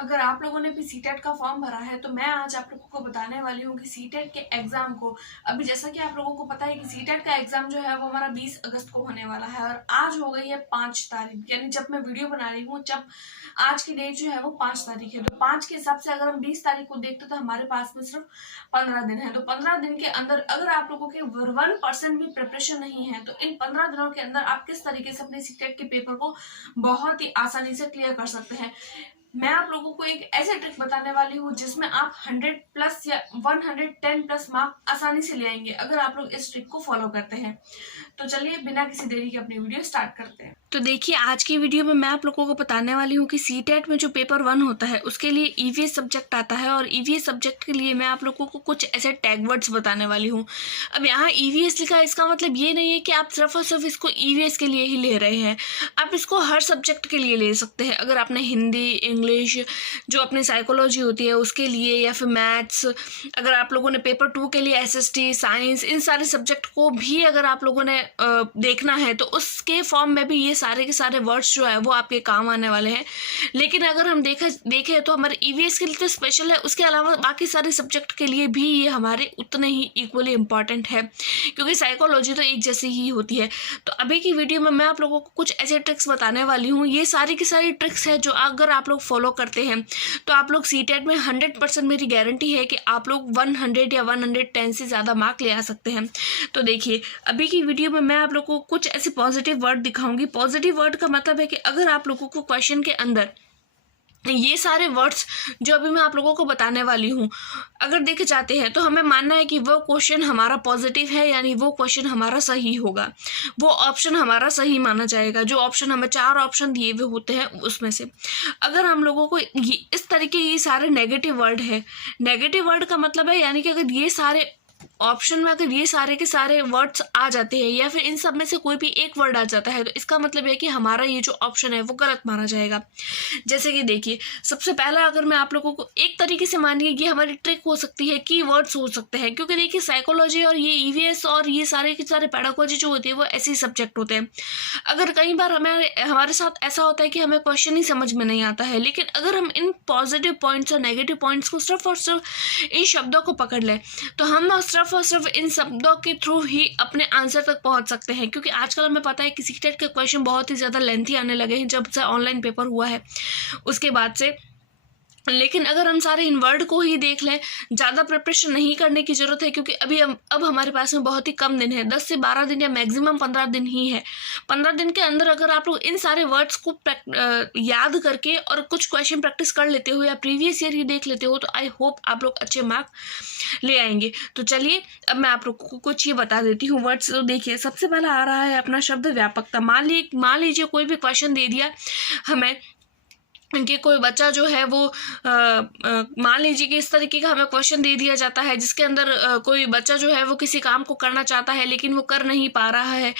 अगर आप लोगों ने भी सीटेट का फॉर्म भरा है तो मैं आज आप लोगों को बताने वाली हूँ कि सीटेट के एग्जाम को, अभी जैसा कि आप लोगों को पता है कि सीटेट का एग्जाम जो है वो हमारा 20 अगस्त को होने वाला है और आज हो गई है 5 तारीख, यानी जब मैं वीडियो बना रही हूँ जब आज की डेट जो है वो 5 तारीख है। तो 5 के हिसाब से अगर हम 20 तारीख को देखते तो हमारे पास में सिर्फ 15 दिन है। तो 15 दिन के अंदर अगर आप लोगों के 1% भी प्रिपरेशन नहीं है तो इन 15 दिनों के अंदर आप किस तरीके से अपने सीटेट के पेपर को बहुत ही आसानी से क्लियर कर सकते हैं। मैं आप लोगों को एक ऐसे ट्रिक बताने वाली हूँ जिसमें आप 100 प्लस या 110 प्लस मार्क आसानी से ले आएंगे अगर आप लोग इस ट्रिक को फॉलो करते हैं। तो चलिए बिना किसी देरी के अपनी वीडियो स्टार्ट करते हैं। तो देखिए आज की वीडियो में मैं आप लोगों को बताने वाली हूँ कि सीटेट में जो पेपर 1 होता है उसके लिए ईवीएस सब्जेक्ट आता है और ईवीएस सब्जेक्ट के लिए मैं आप लोगों को कुछ ऐसे टैग वर्ड्स बताने वाली हूँ। अब यहाँ ईवीएस लिखा है, इसका मतलब ये नहीं है कि आप सिर्फ और सिर्फ इसको ईवीएस के लिए ही ले रहे हैं, आप इसको हर सब्जेक्ट के लिए ले सकते हैं। अगर आपने हिंदी, इंग्लिश, जो अपनी साइकोलॉजी होती है उसके लिए, या फिर मैथ्स, अगर आप लोगों ने पेपर 2 के लिए एसएसटी, साइंस, इन सारे सब्जेक्ट को भी अगर आप लोगों ने देखना है तो उसके फॉर्म में भी ये सारे के सारे वर्ड्स जो है वो आपके काम आने वाले हैं। लेकिन अगर हम देखें तो हमारे ईवीएस के लिए तो स्पेशल है, उसके अलावा बाकी सारे सब्जेक्ट के लिए भी ये हमारे उतने ही इक्वली इम्पॉर्टेंट है, क्योंकि साइकोलॉजी तो एक जैसी ही होती है। तो अभी की वीडियो में मैं आप लोगों को कुछ ऐसे ट्रिक्स बताने वाली हूँ, ये सारी की सारी ट्रिक्स है जो अगर आप लोग फॉलो करते हैं तो आप लोग सीटेट में 100% मेरी गारंटी है कि आप लोग 100 या 110 से ज़्यादा मार्क ले आ सकते हैं। तो देखिए अभी की वीडियो में मैं आप लोगों को कुछ ऐसे पॉजिटिव वर्ड दिखाऊंगी। पॉजिटिव वर्ड का मतलब है कि अगर आप लोगों को क्वेश्चन के अंदर ये सारे वर्ड्स जो अभी मैं आप लोगों को बताने वाली हूँ अगर देखे जाते हैं तो हमें मानना है कि वो क्वेश्चन हमारा पॉजिटिव है, यानी वो क्वेश्चन हमारा सही होगा, वो ऑप्शन हमारा सही माना जाएगा। जो ऑप्शन हमें 4 ऑप्शन दिए हुए होते हैं उसमें से अगर हम लोगों को इस तरीके ये सारे नेगेटिव वर्ड है, नेगेटिव वर्ड का मतलब है यानी कि अगर ये सारे ऑप्शन में अगर ये सारे के सारे वर्ड्स आ जाते हैं या फिर इन सब में से कोई भी एक वर्ड आ जाता है तो इसका मतलब है कि हमारा ये जो ऑप्शन है वो गलत माना जाएगा। जैसे कि देखिए सबसे पहला अगर मैं आप लोगों को एक तरीके से मानिए ये हमारी ट्रिक हो सकती है, की वर्ड्स हो सकते हैं, क्योंकि देखिए साइकोलॉजी और ये ईवीएस और ये सारे के सारे पेडागोजी जो होती है वो ऐसे ही सब्जेक्ट होते हैं। अगर कई बार हमारे साथ ऐसा होता है कि हमें क्वेश्चन ही समझ में नहीं आता है, लेकिन अगर हम इन पॉजिटिव पॉइंट्स और नेगेटिव पॉइंट्स को सिर्फ और सिर्फ इन शब्दों को पकड़ लें तो हम सिर्फ और सिर्फ इन शब्दों के थ्रू ही अपने आंसर तक पहुंच सकते हैं। क्योंकि आजकल हमें पता है कि सीटेट के क्वेश्चन बहुत ही ज़्यादा लेंथी आने लगे हैं जब से ऑनलाइन पेपर हुआ है उसके बाद से। लेकिन अगर हम सारे इन वर्ड को ही देख लें, ज़्यादा प्रिपरेशन नहीं करने की ज़रूरत है, क्योंकि अब हमारे पास में बहुत ही कम दिन है, 10 से 12 दिन या मैक्सिमम 15 दिन ही है। 15 दिन के अंदर अगर आप लोग इन सारे वर्ड्स को याद करके और कुछ क्वेश्चन प्रैक्टिस कर लेते हो या प्रीवियस ईयर ही देख लेते हो तो आई होप आप लोग अच्छे मार्क ले आएंगे। तो चलिए अब मैं आप लोग को कुछ ये बता देती हूँ वर्ड्स। तो देखिए सबसे पहला आ रहा है अपना शब्द व्यापकता। मान लीजिए कोई भी क्वेश्चन दे दिया हमें कि कोई बच्चा जो है वो मान लीजिए कि इस तरीके का हमें क्वेश्चन दे दिया जाता है जिसके अंदर कोई बच्चा जो है वो किसी काम को करना चाहता है लेकिन वो कर नहीं पा रहा है,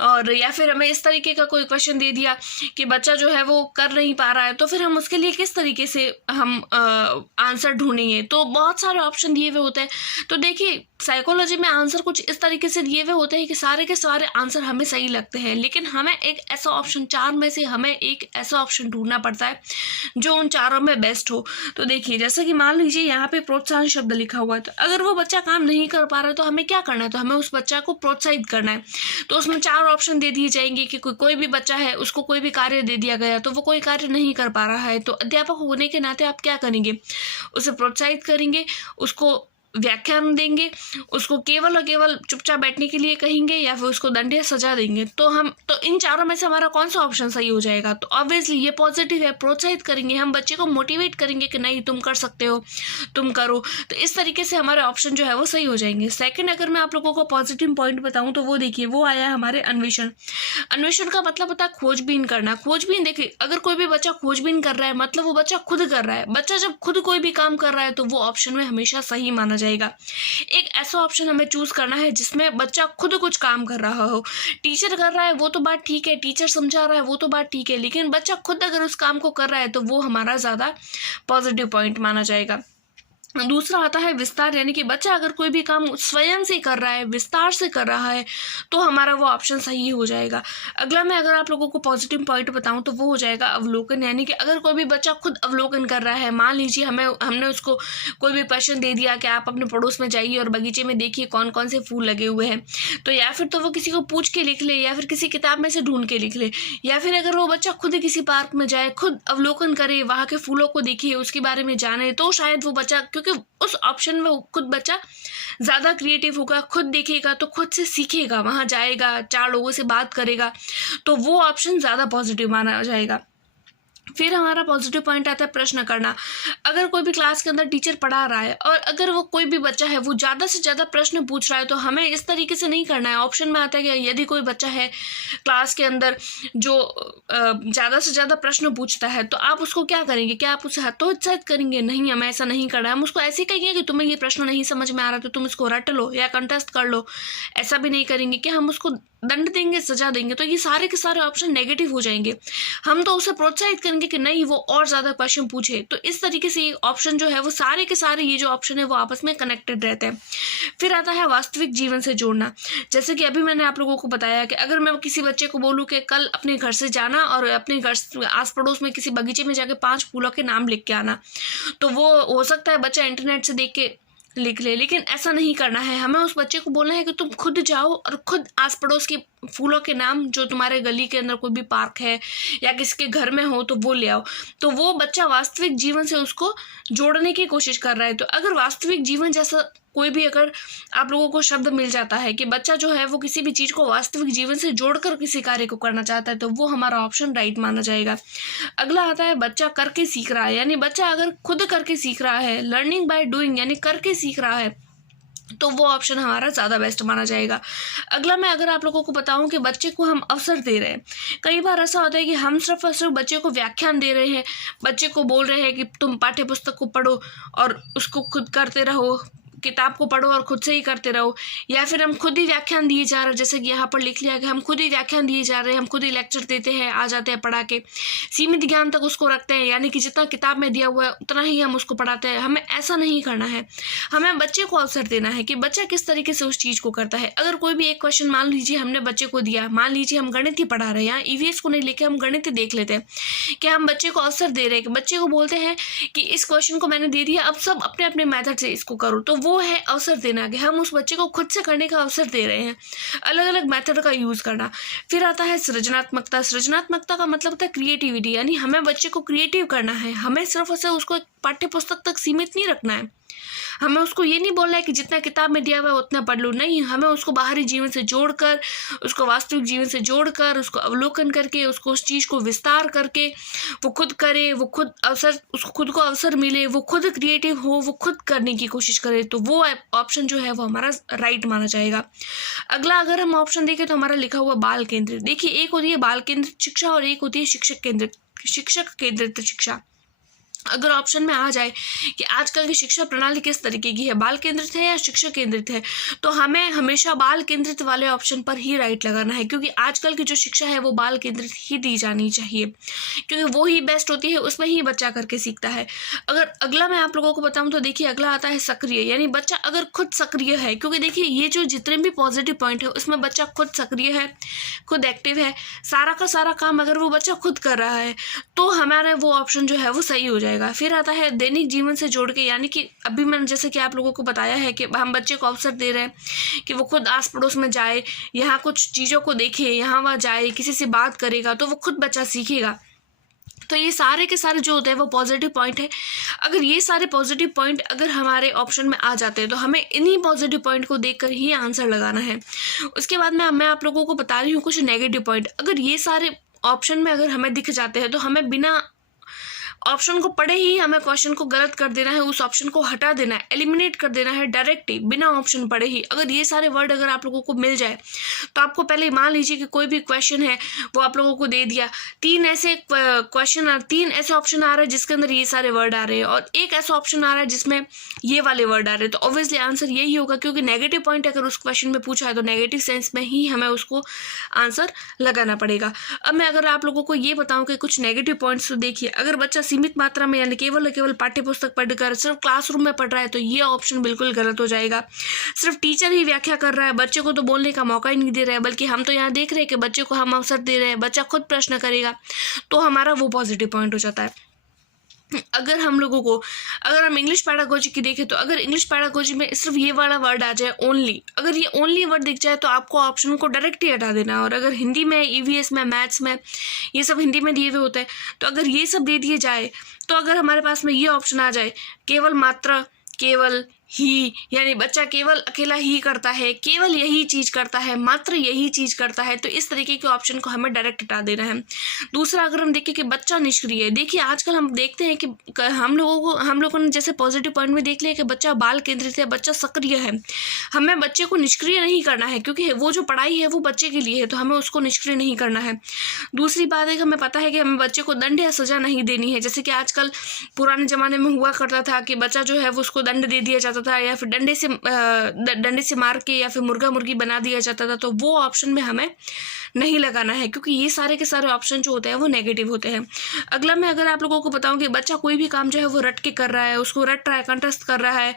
और या फिर हमें इस तरीके का कोई क्वेश्चन दे दिया कि बच्चा जो है वो कर नहीं पा रहा है, तो फिर हम उसके लिए किस तरीके से हम आंसर ढूंढेंगे। तो बहुत सारे ऑप्शन दिए हुए होते हैं। तो देखिए साइकोलॉजी में आंसर कुछ इस तरीके से दिए हुए होते हैं कि सारे के सारे आंसर हमें सही लगते हैं, लेकिन हमें एक ऐसा ऑप्शन, 4 में से हमें एक ऐसा ऑप्शन ढूंढना पड़ता है जो उन चारों में बेस्ट हो। तो देखिए जैसे कि मान लीजिए यहाँ पे प्रोत्साहन शब्द लिखा हुआ है, तो अगर वो बच्चा काम नहीं कर पा रहा है तो हमें क्या करना है, तो हमें उस बच्चा को प्रोत्साहित करना है। तो उसमें 4 ऑप्शन दे दिए जाएंगे कि कोई भी बच्चा है उसको कोई भी कार्य दे दिया गया तो वो कोई कार्य नहीं कर पा रहा है, तो अध्यापक होने के नाते आप क्या करेंगे, उसे प्रोत्साहित करेंगे, उसको व्याख्यान देंगे, उसको केवल और केवल चुपचाप बैठने के लिए कहेंगे या फिर उसको दंडनीय सजा देंगे। तो इन चारों में से हमारा कौन सा ऑप्शन सही हो जाएगा, तो ऑब्वियसली ये पॉजिटिव है, प्रोत्साहित करेंगे, हम बच्चे को मोटिवेट करेंगे कि नहीं तुम कर सकते हो, तुम करो। तो इस तरीके से हमारे ऑप्शन जो है वो सही हो जाएंगे। सेकंड अगर मैं आप लोगों को पॉजिटिव पॉइंट बताऊं तो वो देखिए वो आया हमारे अन्वेषण। अन्वेषण का मतलब होता है खोजबीन करना। खोजबीन देखिए अगर कोई भी बच्चा खोजबीन कर रहा है मतलब वो बच्चा खुद कर रहा है। बच्चा जब खुद कोई भी काम कर रहा है तो वो ऑप्शन में हमेशा सही माना जाएगा। एक ऐसा ऑप्शन हमें चूज करना है जिसमें बच्चा खुद कुछ काम कर रहा हो। टीचर कर रहा है वो तो बात ठीक है, टीचर समझा रहा है वो तो बात ठीक है, लेकिन बच्चा खुद अगर उस काम को कर रहा है तो वो हमारा ज़्यादा पॉजिटिव पॉइंट माना जाएगा। दूसरा आता है विस्तार, यानी कि बच्चा अगर कोई भी काम स्वयं से कर रहा है, विस्तार से कर रहा है, तो हमारा वो ऑप्शन सही हो जाएगा। अगला मैं अगर आप लोगों को पॉजिटिव पॉइंट बताऊं तो वो हो जाएगा अवलोकन, यानी कि अगर कोई भी बच्चा खुद अवलोकन कर रहा है, मान लीजिए हमने उसको कोई भी क्वेश्चन दे दिया कि आप अपने पड़ोस में जाइए और बगीचे में देखिए कौन कौन से फूल लगे हुए हैं, तो या फिर तो वो किसी को पूछ के लिख ले, या फिर किसी किताब में से ढूंढ के लिख ले, या फिर अगर वो बच्चा खुद किसी पार्क में जाए, खुद अवलोकन करे, वहाँ के फूलों को देखिए, उसके बारे में जाने, तो शायद वो बच्चा, क्योंकि उस ऑप्शन में खुद बच्चा ज़्यादा क्रिएटिव होगा, खुद देखेगा तो खुद से सीखेगा, वहाँ जाएगा, 4 लोगों से बात करेगा, तो वो ऑप्शन ज़्यादा पॉजिटिव माना जाएगा। फिर हमारा पॉजिटिव पॉइंट आता है प्रश्न करना। अगर कोई भी क्लास के अंदर टीचर पढ़ा रहा है और अगर वो कोई भी बच्चा है वो ज़्यादा से ज़्यादा प्रश्न पूछ रहा है, तो हमें इस तरीके से नहीं करना है। ऑप्शन में आता है कि यदि कोई बच्चा है क्लास के अंदर जो ज़्यादा से ज़्यादा प्रश्न पूछता है, तो आप उसको क्या करेंगे? क्या आप उसे हतोत्साहित करेंगे? नहीं, हमें ऐसा नहीं करना है। हम उसको ऐसे कहेंगे कि तुम्हें ये प्रश्न नहीं समझ में आ रहा तो तुम इसको रट लो या कंटेस्ट कर लो। ऐसा भी नहीं करेंगे कि हम उसको दंड देंगे, सजा देंगे, तो ये सारे के सारे ऑप्शन नेगेटिव हो जाएंगे। हम तो उसे प्रोत्साहित करेंगे कि नहीं, वो और ज़्यादा क्वेश्चन पूछे। तो इस तरीके से ये ऑप्शन जो है वो सारे के सारे ये जो ऑप्शन है वो आपस में कनेक्टेड रहते हैं। फिर आता है वास्तविक जीवन से जोड़ना। जैसे कि अभी मैंने आप लोगों को बताया कि अगर मैं किसी बच्चे को बोलूँ कि कल अपने घर से जाना और अपने घर आस पड़ोस में किसी बगीचे में जाके 5 फूलों के नाम लिख के आना, तो वो हो सकता है बच्चा इंटरनेट से देख के लिख ले, लेकिन ऐसा नहीं करना है। हमें उस बच्चे को बोलना है कि तुम खुद जाओ और खुद आस पड़ोस के फूलों के नाम जो तुम्हारे गली के अंदर कोई भी पार्क है या किसी के घर में हो तो वो ले आओ। तो वो बच्चा वास्तविक जीवन से उसको जोड़ने की कोशिश कर रहा है। तो अगर वास्तविक जीवन जैसा कोई भी अगर आप लोगों को शब्द मिल जाता है कि बच्चा जो है वो किसी भी चीज़ को वास्तविक जीवन से जोड़कर किसी कार्य को करना चाहता है, तो वो हमारा ऑप्शन राइट माना जाएगा। अगला आता है बच्चा करके सीख रहा है, यानी बच्चा अगर खुद करके सीख रहा है, लर्निंग बाय डूइंग, यानी करके सीख रहा है, तो वो ऑप्शन हमारा ज़्यादा बेस्ट माना जाएगा। अगला मैं अगर आप लोगों को बताऊं कि बच्चे को हम अवसर दे रहे हैं। कई बार ऐसा होता है कि हम सिर्फ और सिर्फ बच्चे को व्याख्यान दे रहे हैं, बच्चे को बोल रहे हैं कि तुम पाठ्य पुस्तक को पढ़ो और उसको खुद करते रहो, किताब को पढ़ो और खुद से ही करते रहो, या फिर हम खुद ही व्याख्यान दिए जा रहे हैं। जैसे कि यहाँ पर लिख लिया कि हम खुद ही व्याख्यान दिए जा रहे हैं, हम खुद ही लेक्चर देते हैं, आ जाते हैं पढ़ा के, सीमित ज्ञान तक उसको रखते हैं, यानी कि जितना किताब में दिया हुआ है उतना ही हम उसको पढ़ाते हैं। हमें ऐसा नहीं करना है। हमें बच्चे को अवसर देना है कि बच्चा किस तरीके से उस चीज़ को करता है। अगर कोई भी एक क्वेश्चन मान लीजिए हमने बच्चे को दिया, मान लीजिए हम गणित ही पढ़ा रहे हैं, यहाँ ईवीएस को नहीं लेके हम गणित ही देख लेते हैं, कि हम बच्चे को अवसर दे रहे हैं, कि बच्चे को बोलते हैं कि इस क्वेश्चन को मैंने दे दिया, अब सब अपने अपने मेथड से इसको करो। तो वो है अवसर देना, कि हम उस बच्चे को खुद से करने का अवसर दे रहे हैं, अलग अलग मेथड का यूज करना। फिर आता है सृजनात्मकता। सृजनात्मकता का मतलब होता है क्रिएटिविटी, यानी हमें बच्चे को क्रिएटिव करना है। हमें सिर्फ और सिर्फ उसको पाठ्य पुस्तक तक सीमित नहीं रखना है। हमें उसको ये नहीं बोलना है कि जितना किताब में दिया हुआ है उतना पढ़ लो, नहीं, हमें उसको बाहरी जीवन से जोड़कर, उसको वास्तविक जीवन से जोड़कर, उसको अवलोकन करके, उसको उस चीज़ को विस्तार करके वो खुद करे, वो खुद अवसर, उसको खुद को अवसर मिले, वो खुद क्रिएटिव हो, वो खुद करने की कोशिश करे, तो वो ऑप्शन जो है वो हमारा राइट माना जाएगा। अगला अगर हम ऑप्शन देखें तो हमारा लिखा हुआ बाल केंद्रित। देखिए, एक होती है बाल केंद्रित शिक्षा और एक होती है शिक्षक केंद्रित शिक्षा। अगर ऑप्शन में आ जाए कि आजकल की शिक्षा प्रणाली किस तरीके की है, बाल केंद्रित है या शिक्षक केंद्रित है, तो हमें हमेशा बाल केंद्रित वाले ऑप्शन पर ही राइट लगाना है, क्योंकि आजकल की जो शिक्षा है वो बाल केंद्रित ही दी जानी चाहिए, क्योंकि वो ही बेस्ट होती है, उसमें ही बच्चा करके सीखता है। अगर अगला मैं आप लोगों को बताऊं तो देखिए, अगला आता है सक्रिय, यानी बच्चा अगर खुद सक्रिय है, क्योंकि देखिए ये जो जितने भी पॉजिटिव पॉइंट है उसमें बच्चा खुद सक्रिय है, खुद एक्टिव है, सारा का सारा काम अगर वो बच्चा खुद कर रहा है, तो हमारा वो ऑप्शन जो है वो सही हो जाएगा। फिर आता है दैनिक जीवन से जोड़ के, यानी कि अभी मैंने जैसे कि आप लोगों को बताया है कि हम बच्चे को अवसर दे रहे हैं कि वो खुद आस पड़ोस में जाए, यहाँ कुछ चीज़ों को देखे, यहाँ वहाँ जाए, किसी से बात करेगा तो वो खुद बच्चा सीखेगा। तो ये सारे के सारे जो होते हैं वो पॉजिटिव पॉइंट है। अगर ये सारे पॉजिटिव पॉइंट अगर हमारे ऑप्शन में आ जाते हैं तो हमें इन्हीं पॉजिटिव पॉइंट को देखकर ही आंसर लगाना है। उसके बाद मैं आप लोगों को बता रही हूँ कुछ नेगेटिव पॉइंट। अगर ये सारे ऑप्शन में अगर हमें दिख जाते हैं तो हमें बिना ऑप्शन को पढ़े ही हमें क्वेश्चन को गलत कर देना है, उस ऑप्शन को हटा देना है, एलिमिनेट कर देना है डायरेक्ट ही, बिना ऑप्शन पढ़े ही। अगर ये सारे वर्ड अगर आप लोगों को मिल जाए तो आपको पहले मान लीजिए कि कोई भी क्वेश्चन है वो आप लोगों को दे दिया, 3 ऐसे ऑप्शन आ रहे हैं जिसके अंदर ये सारे वर्ड आ रहे हैं और एक ऐसा ऑप्शन आ रहा है जिसमें ये वाले वर्ड आ रहे हैं, तो ऑब्वियसली आंसर यही होगा, क्योंकि नेगेटिव पॉइंट अगर उस क्वेश्चन में पूछा है तो नेगेटिव सेंस में ही हमें उसको आंसर लगाना पड़ेगा। अब मैं अगर आप लोगों को ये बताऊं कि कुछ नेगेटिव पॉइंट्स, तो देखिए, अगर बच्चा सीमित मात्रा में यानी केवल और केवल पाठ्य पुस्तक पढ़कर सिर्फ क्लासरूम में पढ़ रहा है तो ये ऑप्शन बिल्कुल गलत हो जाएगा। सिर्फ टीचर ही व्याख्या कर रहा है, बच्चे को तो बोलने का मौका ही नहीं दे रहा है, बल्कि हम तो यहाँ देख रहे हैं कि बच्चे को हम अवसर दे रहे हैं, बच्चा खुद प्रश्न करेगा, तो हमारा वो पॉजिटिव पॉइंट हो जाता है। अगर हम इंग्लिश पैडागोजी की देखें तो अगर इंग्लिश पैडागोजी में सिर्फ ये वाला वर्ड आ जाए ओनली, अगर ये ओनली वर्ड दिख जाए तो आपको ऑप्शन को डायरेक्ट ही हटा देना। और अगर हिंदी में, ईवीएस में, मैथ्स में, ये सब हिंदी में दिए हुए होते हैं, तो अगर ये सब दे दिए जाए तो अगर हमारे पास में ये ऑप्शन आ जाए केवल मात्रा, केवल ही, यानी बच्चा केवल अकेला ही करता है, केवल यही चीज करता है, मात्र यही चीज करता है, तो इस तरीके के ऑप्शन को हमें डायरेक्ट हटा देना है। दूसरा, अगर हम देखें कि बच्चा निष्क्रिय है, देखिए आजकल हम देखते हैं कि हम लोगों ने जैसे पॉजिटिव पॉइंट में देख लिया कि बच्चा बाल केंद्रित है, बच्चा सक्रिय है। हमें बच्चे को निष्क्रिय नहीं करना है, क्योंकि वो जो पढ़ाई है वो बच्चे के लिए है, तो हमें उसको निष्क्रिय नहीं करना है। दूसरी बात है कि हमें पता है कि हमें बच्चे को दंड या सजा नहीं देनी है, जैसे कि आजकल पुराने जमाने में हुआ करता था कि बच्चा जो है वो उसको दंड दे दिया जाता था, या फिर डंडे से मार के या फिर मुर्गा मुर्गी बना दिया जाता था, तो वो ऑप्शन में हमें नहीं लगाना है, क्योंकि ये सारे के सारे ऑप्शन जो होते हैं वो नेगेटिव होते हैं। अगला मैं अगर आप लोगों को बताऊं कि बच्चा कोई भी काम जो है वो रट के कर रहा है, उसको रट रहा है, कंठस्थ कर रहा है,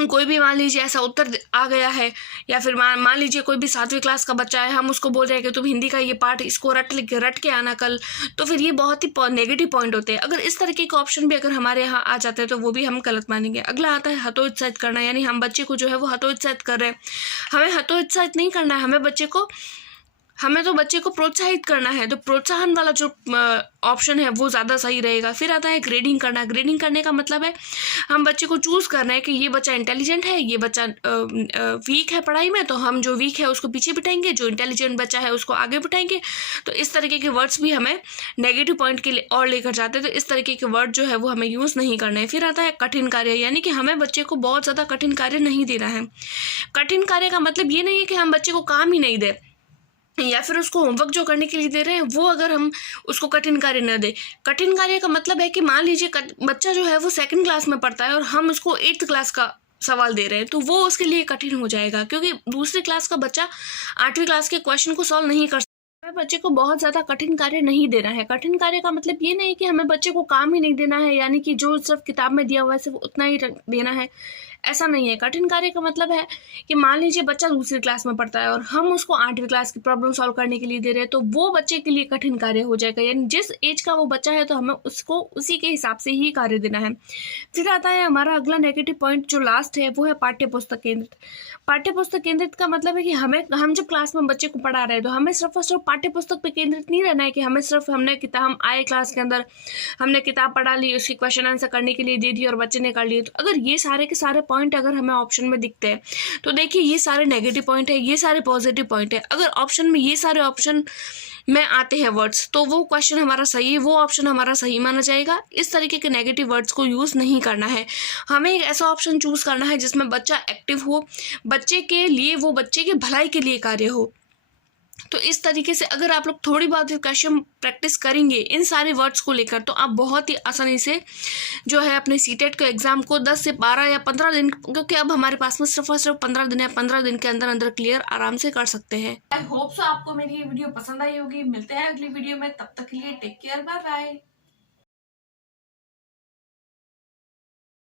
कोई भी मान लीजिए ऐसा उत्तर आ गया है, या फिर मान लीजिए कोई भी 7वीं क्लास का बच्चा है, हम उसको बोल रहे हैं कि तुम हिंदी का ये पार्ट इसको रट के आना कल, तो फिर ये बहुत ही नेगेटिव पॉइंट होते हैं। अगर इस तरीके के ऑप्शन भी अगर हमारे यहाँ आ जाते हैं तो वो भी हम गलत मानेंगे। अगला आता है हतोत्साहित करना, यानी हम बच्चे को जो है वो हतोत्साहित कर रहे हैं। हमें हतोत्साहित नहीं करना है, हमें तो बच्चे को प्रोत्साहित करना है, तो प्रोत्साहन वाला जो ऑप्शन है वो ज़्यादा सही रहेगा। फिर आता है ग्रेडिंग करना। ग्रेडिंग करने का मतलब है हम बच्चे को चूज करना है कि ये बच्चा इंटेलिजेंट है, ये बच्चा वीक है पढ़ाई में, तो हम जो वीक है उसको पीछे बिठाएंगे, जो इंटेलिजेंट बच्चा है उसको आगे बिठाएंगे। तो इस तरीके के वर्ड्स भी हमें नेगेटिव पॉइंट के लिए और लेकर जाते हैं, तो इस तरीके के वर्ड जो है वो हमें यूज़ नहीं करना है। फिर आता है कठिन कार्य, यानी कि हमें बच्चे को बहुत ज़्यादा कठिन कार्य नहीं देना है। कठिन कार्य का मतलब ये नहीं है कि हम बच्चे को काम ही नहीं दें, या फिर उसको होमवर्क जो करने के लिए दे रहे हैं वो अगर हम उसको कठिन कार्य न दें। कठिन कार्य का मतलब है कि मान लीजिए बच्चा जो है वो 2nd क्लास में पढ़ता है और हम उसको 8th क्लास का सवाल दे रहे हैं, तो वो उसके लिए कठिन हो जाएगा, क्योंकि दूसरी क्लास का बच्चा 8वीं क्लास के क्वेश्चन को सॉल्व नहीं कर सकता। हमें बच्चे को बहुत ज़्यादा कठिन कार्य नहीं देना है। कठिन कार्य का मतलब ये नहीं कि हमें बच्चे को काम ही नहीं देना है, यानी कि जो सिर्फ किताब में दिया हुआ है सिर्फ उतना ही देना है, ऐसा नहीं है। कठिन कार्य का मतलब है कि मान लीजिए बच्चा दूसरी क्लास में पढ़ता है और हम उसको 8वीं क्लास की प्रॉब्लम सॉल्व करने के लिए दे रहे हैं, तो वो बच्चे के लिए कठिन कार्य हो जाएगा, यानी जिस एज का वो बच्चा है तो हमें उसको उसी के हिसाब से ही कार्य देना है। फिर आता है हमारा अगला नेगेटिव पॉइंट जो लास्ट है वो है पाठ्य पुस्तक केंद्रित। पाठ्य पुस्तक केंद्रित का मतलब है कि हम जब क्लास में बच्चे को पढ़ा रहे हैं तो हमें सिर्फ और सिर्फ पाठ्य पुस्तक पे केंद्रित नहीं रहना है कि हम आए क्लास के अंदर, हमने किताब पढ़ा ली, उसकी क्वेश्चन आंसर करने के लिए दे दी और बच्चे ने कर लिए। तो अगर ये सारे के सारे पॉइंट अगर हमें ऑप्शन में दिखते हैं तो देखिए ये सारे नेगेटिव पॉइंट है, ये सारे पॉजिटिव पॉइंट है। अगर ऑप्शन में ये सारे ऑप्शन में आते हैं वर्ड्स तो वो क्वेश्चन हमारा सही है, वो ऑप्शन हमारा सही माना जाएगा। इस तरीके के नेगेटिव वर्ड्स को यूज़ नहीं करना है। हमें एक ऐसा ऑप्शन चूज करना है जिसमें बच्चा एक्टिव हो, बच्चे के लिए, वो बच्चे के भलाई के लिए कार्य हो। तो इस तरीके से अगर आप लोग थोड़ी बहुत क्वेश्चन प्रैक्टिस करेंगे इन सारे वर्ड्स को लेकर, तो आप बहुत ही आसानी से जो है अपने सीटेट के एग्जाम को 10 से 12 या 15 दिन, क्योंकि अब हमारे पास में सिर्फ और सिर्फ 15 दिन है, 15 दिन के अंदर अंदर क्लियर आराम से कर सकते हैं। आई होप सो आपको मेरी ये वीडियो पसंद आई होगी। मिलते हैं अगली वीडियो में, तब तक के लिए टेक केयर, बाय बाय।